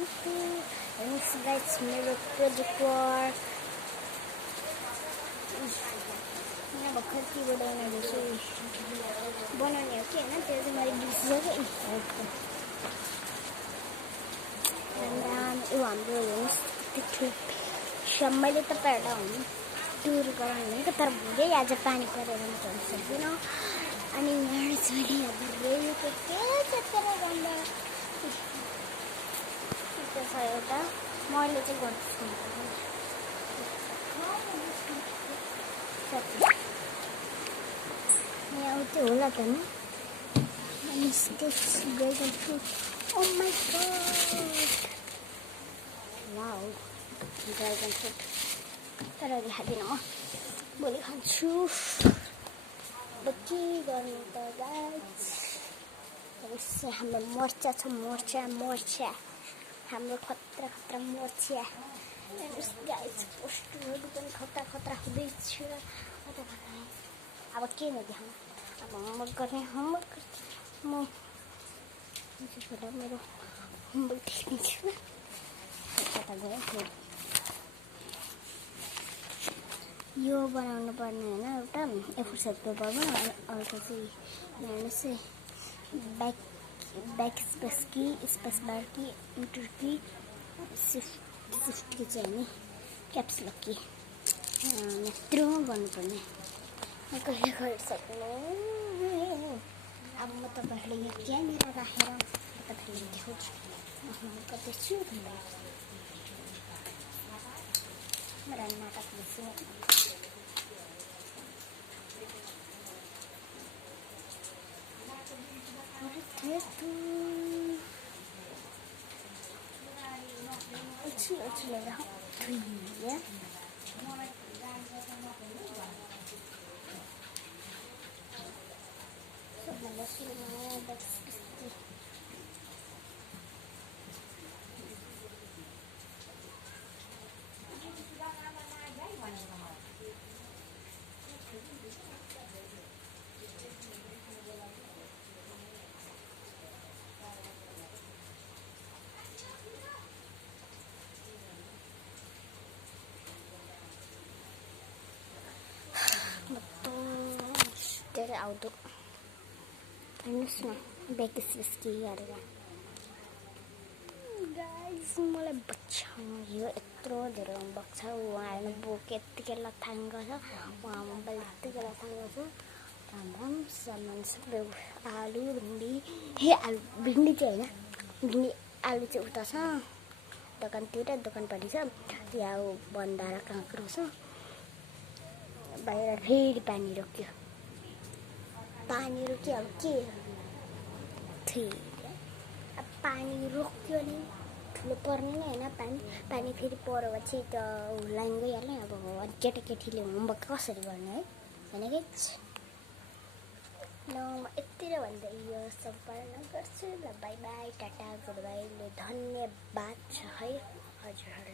हेर्नुहोस् गाइस मेरो project work भर्खर कीबोर्ड बनाउने छु बनाउने हो कि होइन त्यो चाहिँ मैले बिर्सिसकेँ यो हाम्रो हेर्नुहोस् त्यो मैले तपाईँहरूलाई हुनु टुर गराउनु भनेको तर भोलि आज पानी परेर म गर्नु सक्दिनँ अनि यहाँ चाहिँ रेलको के छ तर भन्दा त्यो छ एउटा मैले चाहिँ गर्छु यहाँ आउँथ्यो होला त नि अनि steps dragon fruit oh my god wow dragon fruit तर देखादिनँ म भोलि खान्छु के गर्नु त गाइस हाम्रो मोर्चा छ मोर्चा हाम्रो खतरा मोर्चा हेर्नुहोस् गाइस पोस्टरहरू पनि खतरा हुँदैछ अब के नदेखाउँ अब होमवर्क गर्ने होमवर्क म मेरो होमवर्क देख्नेछु कता गयो यो बनाउनु पर्ने होइन एउटा A4 साइज पेपरमा अर्को चाहिँ हेर्नुहोस् है ब्याक स्पेस बार की इन्टर की सिफ्ट की चाहिँ नि क्याप्स लक की यत्रो गर्नुपर्ने कहिले गरिसक्नु अब म तपाईँहरूले यहाँ क्यामेरा राखेर तपाईँहरूले देखाउँछु गर्दैछु मेरो नाटक बेसी धेरै आउँदो हेर्नुहोस् न ब्याकेस के गरेर गाइस मलाई बचाउनु यो यत्रो धेरै होमवर्क छ उहाँहरू बुक यत्तिकै लथाङ गर्छ उहाँ मोबाइल यत्तिकै लथाङ गर्छ राम सामान सबै आलु भिन्डी भिन्डी चाहिँ होइन भिन्डी आलु चाहिँ उता छ दोकानतिर दोकानपट्टि छ यहाँ बन्दा र काँक्रो छ बाहिर फेरि पानी रोक्यो अब के अब पानी रोक्यो नि ठुलो पर्ने नै होइन पानी फेरि पऱ्यो पछि त लाइन गइहाल्ने अब केटाकेटीले होमवर्क कसरी गर्ने है होइन कि ल म यति नै भन्दै यो सम्पन्न गर्छु ल by by tata good by धन्यवाद छ है हजुरहरूलाई।